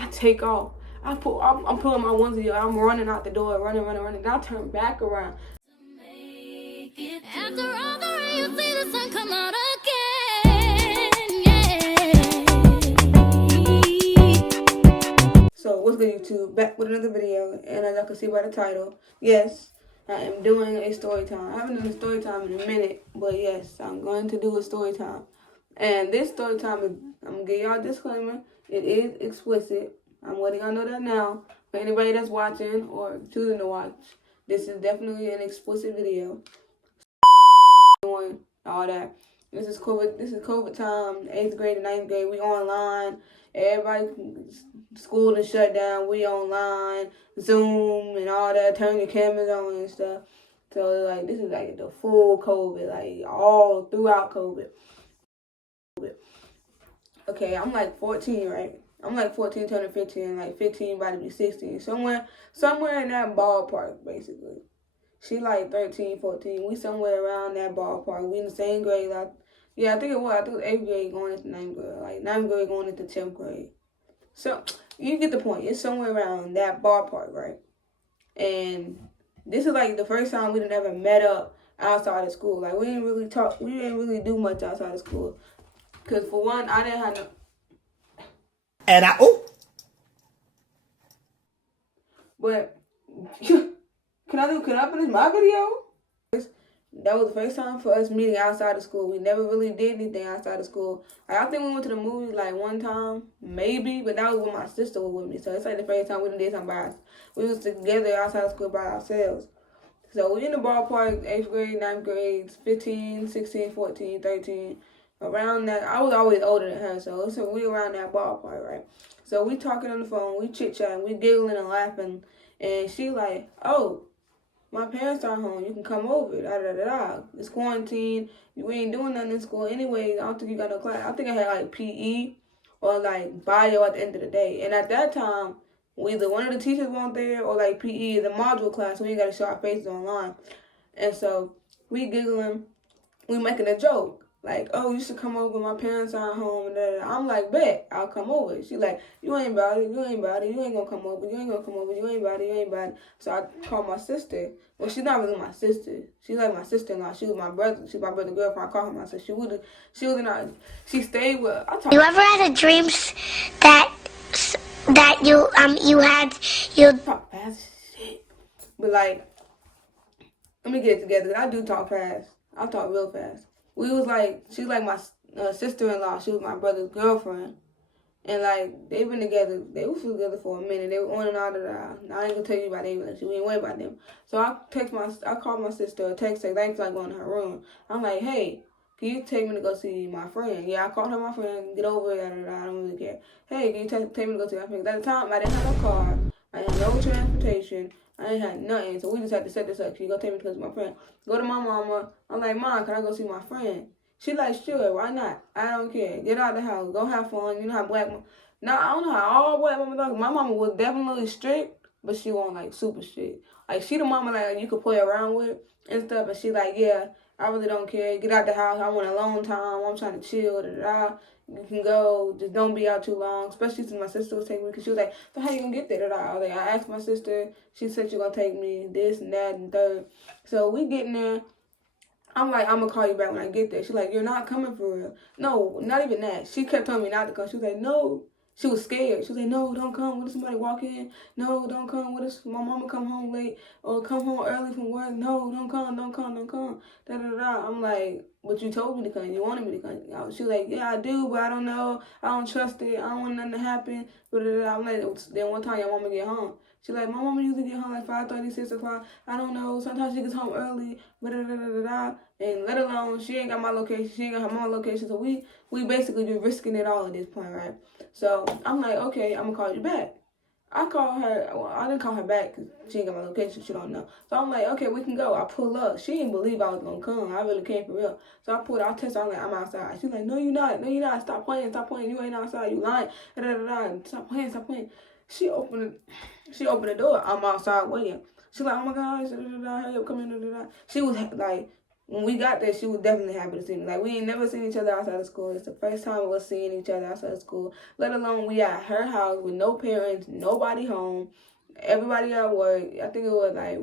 I take off. I'm pulling my onesie. I'm running out the door, running. Then I turn back around. After all the rain, you see the sun come out again. Yeah. So what's good, YouTube? Back with another video, and as y'all can see by the title, yes, I am doing a story time. I haven't done a story time in a minute, but yes, I'm going to do a story time. And this story time is, I'm gonna give y'all a disclaimer. It is explicit. I'm letting y'all know that now. For anybody that's watching or choosing to watch, this is definitely an explicit video. Doing all that. This is COVID time. 8th grade and 9th grade. We online. Everybody, school is shut down. We online, Zoom and all that. Turn your cameras on and stuff. So like this is like the full COVID, like all throughout COVID. Okay, I'm like 14, right? I'm like 14, turning 15, like 15, about to be 16. Somewhere in that ballpark, basically. She like 13, 14. We somewhere around that ballpark. We in the same grade. I think it was. I think it was 8th grade going into 9th grade. Like 9th grade going into 10th grade. So, you get the point. It's somewhere around that ballpark, right? And this is like the first time we done ever met up outside of school. Like, we didn't really talk. We didn't really do much outside of school. Because for one, I didn't have no... And But, can I finish my video? That was the first time for us meeting outside of school. We never really did anything outside of school. I think we went to the movies like one time, maybe, but that was when my sister was with me. So it's like the first time we did something by us. We was together outside of school by ourselves. So we in the ballpark, 8th grade, 9th grade, 15, 16, 14, 13, around that. I was always older than her, so we around that ballpark, right? So we talking on the phone, we chit-chatting, we giggling and laughing, and she like, oh, my parents aren't home. You can come over. It's quarantine. You ain't doing nothing in school anyway. I don't think you got no class. I think I had like PE or like bio at the end of the day. And at that time, either one of the teachers weren't there or like PE is a module class, so we ain't got to show our faces online. And so we giggling. We making a joke. Like, oh, you should come over. My parents aren't home. And I'm like, bet, I'll come over. She like, you ain't about it. You ain't gonna come over. You ain't about it. So I called my sister. Well, she's not really my sister. She's like my sister-in-law. She was my brother. She's my brother's girlfriend. I called her my sister. She stayed with. You ever had a dream that you had talk fast shit, but like, let me get it together. I do talk fast. I talk real fast. We was like, she's like my sister-in-law. She was my brother's girlfriend. And like, they've been together, they were together for a minute. They were on and out of the house. I ain't gonna tell you about their relationship. We ain't worry about them. So I called my sister, text her, thanks like going to her room. I'm like, hey, can you take me to go see my friend? Yeah, I called her my friend, get over it, I don't really care. Hey, can you take me to go see my friend? At the time, I didn't have no car. I had no transportation. I ain't had nothing. So we just had to set this up. Can you go take me to go see my friend? Go to my mama. I'm like, Mom, can I go see my friend? She like, sure, why not? I don't care. Get out the house. Go have fun. You know how black mom... Now, I don't know how all black mama talk. My mama was definitely strict, but she wasn't, like, super strict. Like, she the mama, like, you could play around with and stuff, but she like, yeah, I really don't care. Get out the house. I want alone time. I'm trying to chill. You can go. Just don't be out too long, especially since my sister was taking me, because she was like, so how you gonna get there? I was like, I asked my sister. She said she gonna take me this and that and third. So we getting there. I'm like, I'm going to call you back when I get there. She's like, you're not coming for real. No, not even that. She kept telling me not to come. She was like, no. She was scared. She was like, no, don't come. What if somebody walk in? No, don't come. What if my mama come home late or come home early from work? No, don't come. I'm like, but you told me to come. You wanted me to come. She was like, yeah, I do, but I don't know. I don't trust it. I don't want nothing to happen. I'm like, then one time your mama get home. She's like, my mama usually get home like 5:30, 6 o'clock. I don't know. Sometimes she gets home early. And let alone, she ain't got my location. She ain't got her mama's location. So we basically just risking it all at this point, right? So I'm like, okay, I'm going to call you back. I call her. Well, I didn't call her back because she ain't got my location. She don't know. So I'm like, okay, we can go. I pull up. She didn't believe I was going to come. I really came for real. So I pulled up. I text her. I'm like, I'm outside. She's like, no, you're not. No, you're not. Stop playing. You ain't outside. You lying. Stop playing. She opened the door. I'm outside waiting. She's like, oh my gosh, hurry up, come in. She was like, when we got there, she was definitely happy to see me. Like, we ain't never seen each other outside of school. It's the first time of us seeing each other outside of school, let alone we at her house with no parents, nobody home, everybody at work. I think it was like,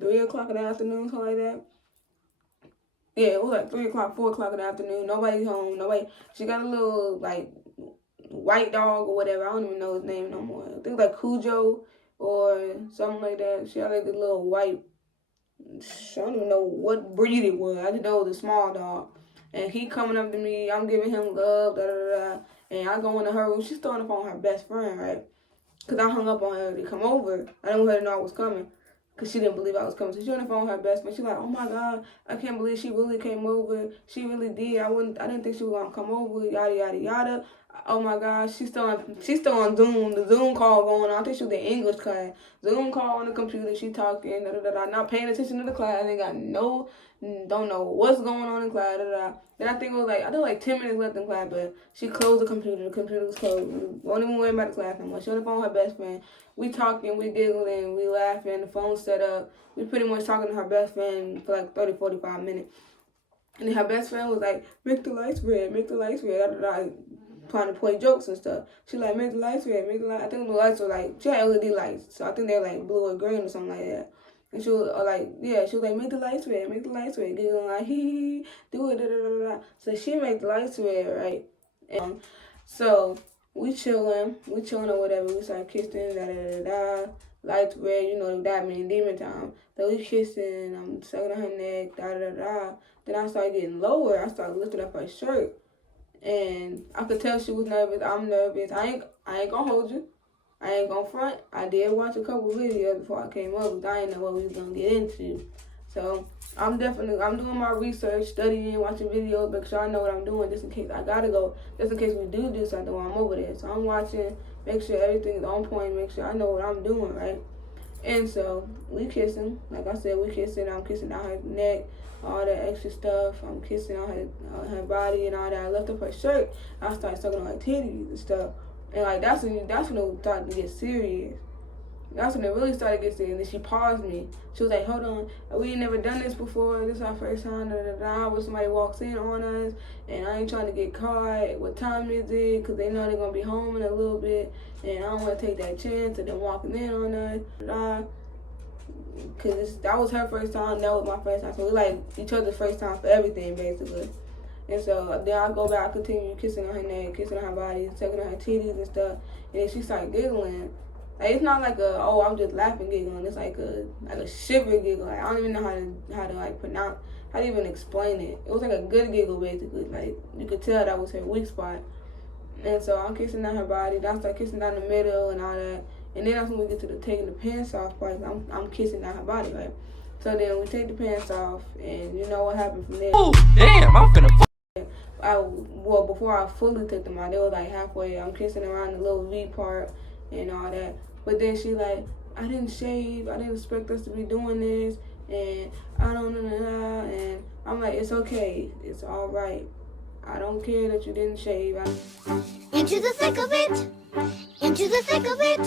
3 o'clock in the afternoon, something like that. Yeah, it was like 3 o'clock, 4 o'clock in the afternoon. Nobody home, nobody. She got a little, like, white dog or whatever. I don't even know his name no more. I think like Cujo or something like that. She had like a little white, I don't even know what breed it was. I just know it was a small dog. And he coming up to me, I'm giving him love, da da da. And I go into her room. She's throwing up on her best friend, right? Because I hung up on her to come over. I didn't want her to know I was coming. Because she didn't believe I was coming. So she on the phone with her best friend. She's like, oh my God, I can't believe she really came over. She really did. I didn't think she was going to come over, yada, yada, yada. Oh my God, she's still on Zoom. The Zoom call going on. I think she was in English class. Zoom call on the computer. She talking, da, da, da, da, not paying attention to the class. They got don't know what's going on in class, da, da, da. Then I think it was like 10 minutes left in class, but she closed the computer. The computer was closed. We won't even worry about the class no more. She on the phone with her best friend. We talking, we giggling, we laughing. The phone set up. We pretty much talking to her best friend for like 30, 45 minutes. And then her best friend was like, make the lights red, da, da, da, trying to play jokes and stuff. She like, make the lights red, make the lights. I think the lights were like, she had LED lights, so I think they were like blue or green or something like that. And she was like, make the lights red, giggling like, hee, do it, da, da, da, da. So she made the lights red, right? And so we chilling or whatever. We start kissing, da, da, da, da. Lights red, you know, that mean demon time. So we kissing, I'm sucking on her neck, da, da, da, da. Then I started getting lower. I started lifting up her shirt. And I could tell she was nervous. I'm nervous. I ain't gonna hold you. I ain't gonna front. I did watch a couple videos before I came up, but I didn't know what we was gonna get into. So I'm doing my research, studying, watching videos, make sure I know what I'm doing, just in case I gotta go, just in case we do something while I'm over there. So I'm watching, make sure everything's on point, make sure I know what I'm doing, right? And so we kissing, like I said, I'm kissing down her neck, all that extra stuff. I'm kissing on her body and all that. I left up her shirt. I started sucking on her titties and stuff. And like that's when it started to get serious. That's when it really started to get serious. And then she paused me. She was like, hold on, we ain't never done this before. This is our first time, da, da, da, where somebody walks in on us, and I ain't trying to get caught. What time is it? Because they know they're going to be home in a little bit, and I don't want to take that chance of them walking in on us. Because that was her first time, that was my first time. So we like each other's first time for everything, basically. And so then I go back, I continue kissing on her neck, kissing on her body, sucking on her titties and stuff. And then she started giggling. Like, it's not like I'm just laughing giggling. It's like a shiver giggle. Like, I don't even know how to like pronounce, how to even explain it. It was like a good giggle, basically. Like, you could tell that was her weak spot. And so I'm kissing down her body. Then I start kissing down the middle and all that. And then that's when we get to the taking the pants off part. I'm kissing down her body, right? So then we take the pants off, and you know what happened from there. Oh, damn, I'm finna. Before I fully took them out, they were like halfway. I'm kissing around the little V part and all that. But then she like, I didn't shave. I didn't expect us to be doing this. And I don't know. And I'm like, it's okay. It's all right. I don't care that you didn't shave. Into the thick of it. Into the thick of it.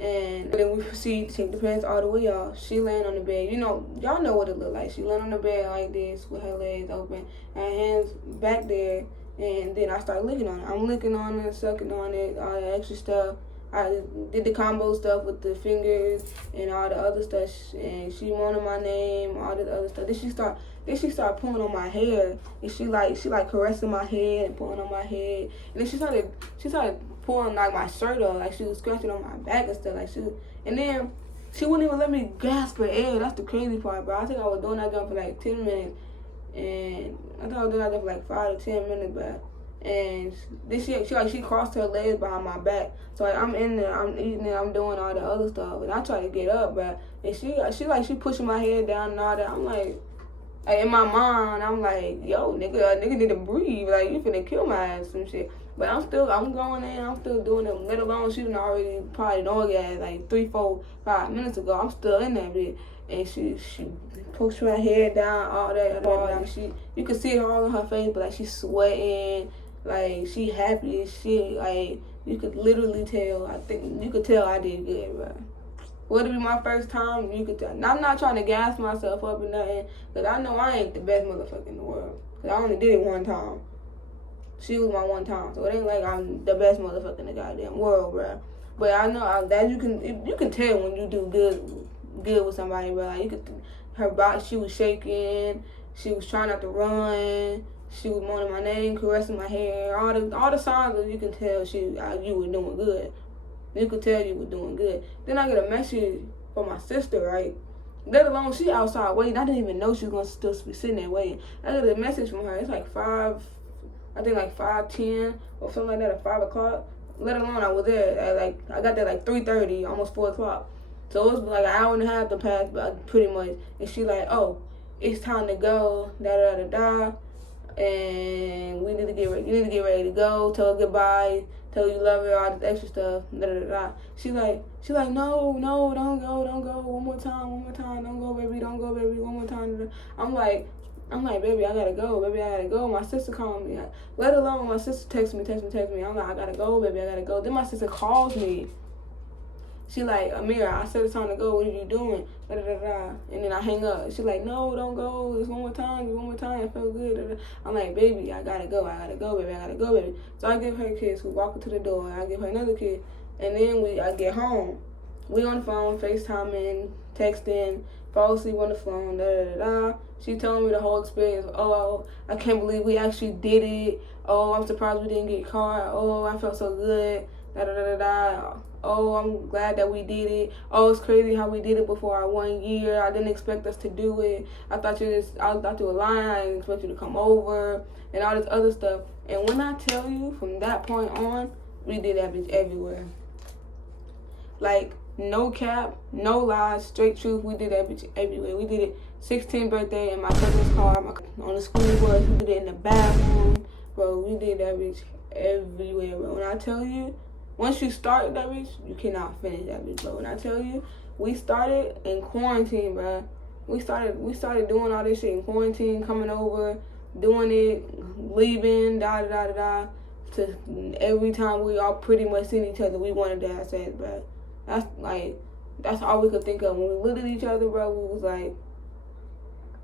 And then we proceed to take the pants all the way off. She laying on the bed. You know, y'all know what it look like. She laying on the bed like this with her legs open, her hands back there, and then I start licking on it. I'm licking on it, sucking on it, all the extra stuff. I did the combo stuff with the fingers and all the other stuff, and she wanted my name, all this other stuff. Then she started pulling on my hair, and she like caressing my head and pulling on my head. And then she started pulling like my shirt up, like she was scratching on my back and stuff, and then she wouldn't even let me gasp for air. That's the crazy part, bro. I think I was doing that gun for like 10 minutes, and I thought I was doing that gun for like 5 to 10 minutes, but. And then she crossed her legs behind my back. So like I'm in there, I'm eating it, I'm doing all the other stuff, and I try to get up, but and she pushing my head down and all that. I'm like in my mind, I'm like, yo, nigga need to breathe. Like, you finna kill my ass, some shit. But I'm going in, I'm still doing it. Let alone she done already probably an orgasm like 3, 4, 5 minutes ago. I'm still in that bit. And she pushed my head down, all that. You could see it all on her face, but like she's sweating. Like, she happy as shit. Like, you could literally tell. I think you could tell I did good, bro. Would it be my first time? You could tell. I'm not trying to gas myself up or nothing, because I know I ain't the best motherfucker in the world. Because I only did it one time. She was my one time, so it ain't like I'm the best motherfucker in the goddamn world, bro. But I know that you can tell when you do good with somebody, bro. Like, you could, her body, she was shaking, she was trying not to run, she was moaning my name, caressing my hair, all the signs that you can tell you were doing good. You could tell you were doing good. Then I get a message from my sister, right? Let alone she outside waiting. I didn't even know she was gonna still be sitting there waiting. I get a message from her. It's like 5:10 or something like that, at 5 o'clock. Let alone I was there at I got there like 3:30, almost 4 o'clock. So it was like an hour and a half to pass, pretty much. And she like, oh, it's time to go, and we need to get ready. You need to get ready to go. Tell her goodbye. Tell her you love her. All this extra stuff. She like, no, don't go. One more time. Don't go, baby. One more time. I'm like, baby, I gotta go. My sister called me. Let alone my sister text me. I'm like, I gotta go, baby, I gotta go. Then my sister calls me. She like, Amira, I said it's time to go. What are you doing? And then I hang up. She like, no, don't go. Just one more time. It felt good. I'm like, baby, I gotta go, baby. So I give her a kiss. We walk to the door. I give her another kiss. And then I get home. We on the phone, FaceTiming, texting, fall asleep on the phone, She told me the whole experience. Oh, I can't believe we actually did it. Oh, I'm surprised we didn't get caught. Oh, I felt so good. Oh, I'm glad that we did it. Oh, it's crazy how we did it before our 1 year. I didn't expect us to do it. I thought you were lying. I didn't expect you to come over and all this other stuff. And when I tell you, from that point on, we did that bitch everywhere. Like, no cap, no lies, straight truth. We did that bitch everywhere. We did it 16th birthday in my cousin's car, on the school bus. We did it in the bathroom, bro. We did that bitch everywhere, bro. When I tell you, once you start that bitch, you cannot finish that bitch, bro. When I tell you, we started in quarantine, bro. We started doing all this shit in quarantine, coming over, doing it, leaving, to every time we all pretty much seen each other, we wanted to have sex, bro. That's all we could think of. When we looked at each other, bro, we was like,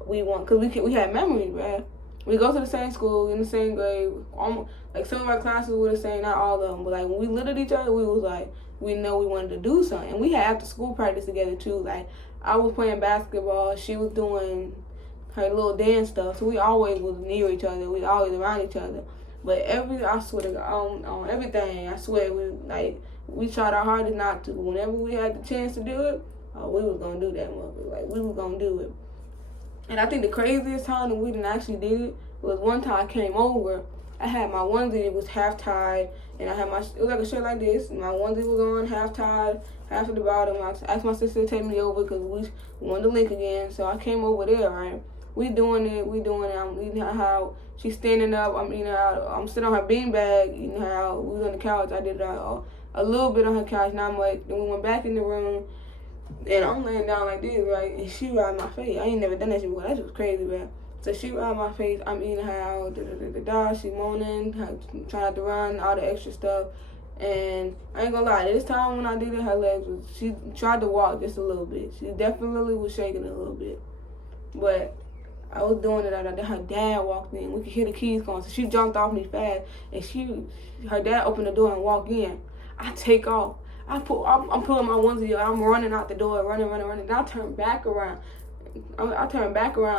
because we had memories, bro. We go to the same school, in the same grade, almost, like some of our classes were the same, not all of them, but like when we looked at each other, we was like, we know we wanted to do something. And we had after school practice together too. Like, I was playing basketball, she was doing her little dance stuff, so we always was near each other, we always around each other. But I swear to God, on everything, I swear, we tried our hardest not to. Whenever we had the chance to do it, we was gonna do that motherfucker. Like, we was gonna do it. And I think the craziest time that we didn't actually did it was one time I came over. I had my onesie, it was half tied, and it was like a shirt like this. My onesie was on, half tied, half at the bottom. I asked my sister to take me over because we wanted to link again. So I came over there, right? We doing it. I'm eating her out. She's standing up. I'm eating her out. I'm sitting on her beanbag, eating her out. We was on the couch. I did a little bit on her couch, not much. Then we went back in the room. And I'm laying down like this, right? And she ride my face. I ain't never done that shit before. That shit was crazy, man. So she ride my face. I'm eating her out. She moaning, trying not to run, all the extra stuff. And I ain't gonna lie, this time when I did it, her legs she tried to walk just a little bit. She definitely was shaking a little bit. But I was doing it. Her dad walked in. We could hear the keys going. So she jumped off me fast. And her dad opened the door and walked in. I take off. I'm pulling my onesie. I'm running out the door, running. And I turn back around.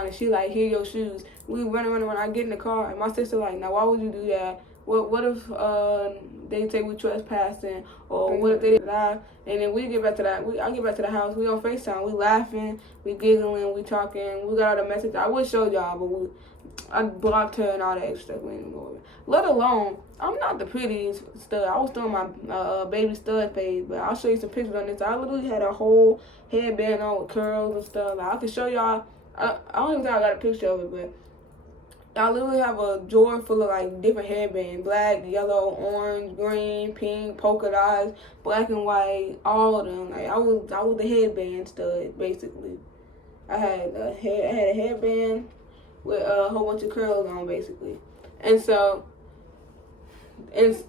And she like, here your shoes. We running. I get in the car, and my sister like, now why would you do that? What if they say we trespassing, or what if they lie? And then we get back to that. I get back to the house. We on FaceTime. We laughing. We giggling. We talking. We got all the messages. I would show y'all, but I blocked her and all that extra stuff. Let alone, I'm not the prettiest stud. I was doing my baby stud phase, but I'll show you some pictures on this. I literally had a whole headband on with curls and stuff. Like, I can show y'all. I don't even think I got a picture of it, but I literally have a drawer full of like different headbands: black, yellow, orange, green, pink, polka dots, black and white, all of them. Like, I was the headband stud basically. I had a headband with a whole bunch of curls on basically. And so,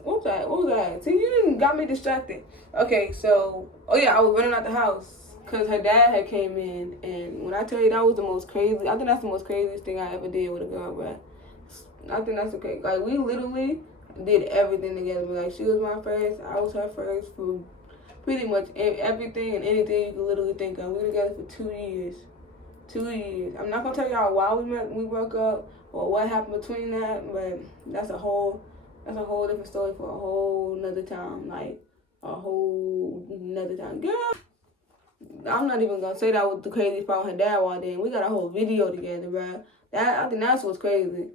what was that? See, you didn't got me distracted. Okay, so, oh yeah, I was running out the house. because her dad had came in, and when I tell you that was the most crazy, I think that's the most craziest thing I ever did with a girl, bro. I think that's okay. Like, we literally did everything together. But, like, she was my first, I was her first for pretty much everything and anything you could literally think of. We were together for 2 years. 2 years. I'm not gonna tell y'all why we broke up or what happened between that, but that's a whole different story for a whole nother time. Like, a whole nother time. Girl, I'm not even gonna say that was the craziest part with her dad walked in. We got a whole video together, bro. I think that's what's crazy.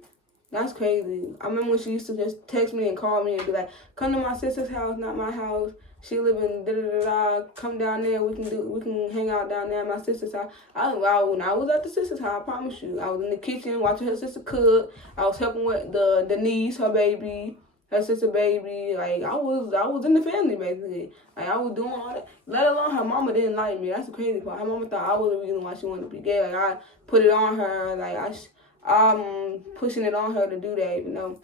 That's crazy. I remember when she used to just text me and call me and be like, "Come to my sister's house, not my house. She live in da da da da. Come down there. We can hang out down there at my sister's house." When I was at the sister's house, I promise you, I was in the kitchen watching her sister cook. I was helping with the niece, her baby, her sister baby. Like, I was in the family basically. Like, I was doing all that. Let alone her mama didn't like me. That's the crazy part. Her mama thought I was the reason why she wanted to be gay. Like, I put it on her. Like, I'm pushing it on her to do that, even though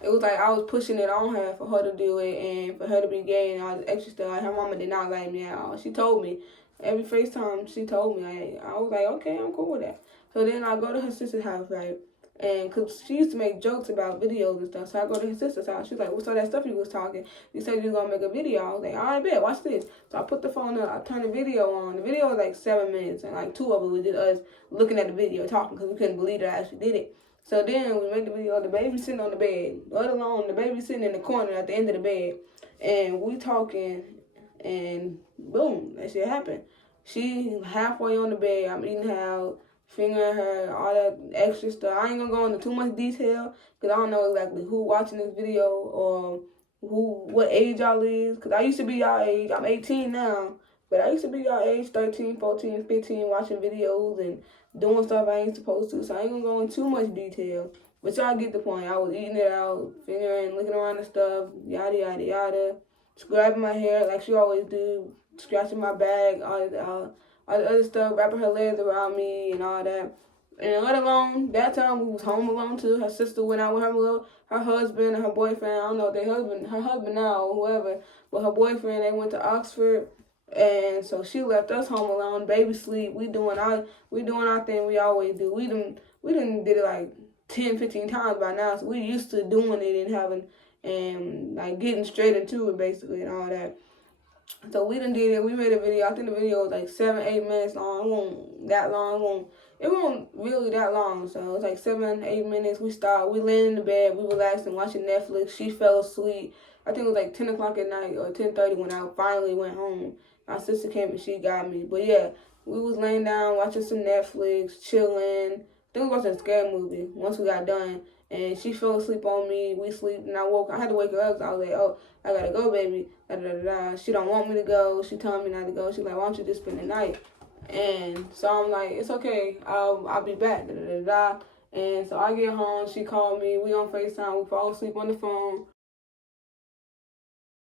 it was like I was pushing it on her for her to do it and for her to be gay and all this extra stuff. Like, her mama did not like me at all. She told me. Every FaceTime, she told me. I was like, okay, I'm cool with that. So then I go to her sister's house, right? And because she used to make jokes about videos and stuff. So I go to her sister's house. She's like, what's all that stuff you was talking? You said you were going to make a video. I was like, all right, bet, watch this. So I put the phone up. I turned the video on. The video was like 7 minutes. And like 2 of it was just us looking at the video, talking, because we couldn't believe that I actually did it. So then we make the video. The baby sitting on the bed. Let alone the baby sitting in the corner at the end of the bed. And we talking. And boom, that shit happened. She halfway on the bed. I'm eating her, fingering her, all that extra stuff. I ain't gonna go into too much detail because I don't know exactly who watching this video or what age y'all is. Because I used to be y'all age. I'm 18 now. But I used to be y'all age, 13, 14, 15, watching videos and doing stuff I ain't supposed to. So I ain't gonna go into too much detail. But y'all get the point. I was eating it out, fingering, looking around and stuff, yada, yada, yada. Grabbing my hair like she always do, scratching my back, all the other stuff, wrapping her legs around me and all that. And let alone, that time we was home alone too. Her sister went out with her husband and her boyfriend. I don't know if her husband now or whoever, but her boyfriend, they went to Oxford. And so she left us home alone, baby sleep. We doing our thing we always do. We done did it like 10, 15 times by now. So we used to doing it and having and like getting straight into it basically and all that. So we done did it. We made a video. I think the video was like 7, 8 minutes long. It wasn't that long. It wasn't really that long. So it was like 7, 8 minutes. We laying in the bed. We relaxing, watching Netflix. She fell asleep. I think it was like 10 o'clock at night or 10:30 when I finally went home. My sister came and she got me. But yeah, we was laying down watching some Netflix, chilling. I think we was watching a scary movie once we got done. And she fell asleep on me. We sleep, and I had to wake her up. So I was like, "Oh, I gotta go, baby." Da, da, da, da. She don't want me to go. She telling me not to go. She's like, "Why don't you just spend the night?" And so I'm like, "It's okay. I'll be back." Da, da, da, da. And so I get home. She called me. We on FaceTime. We fall asleep on the phone.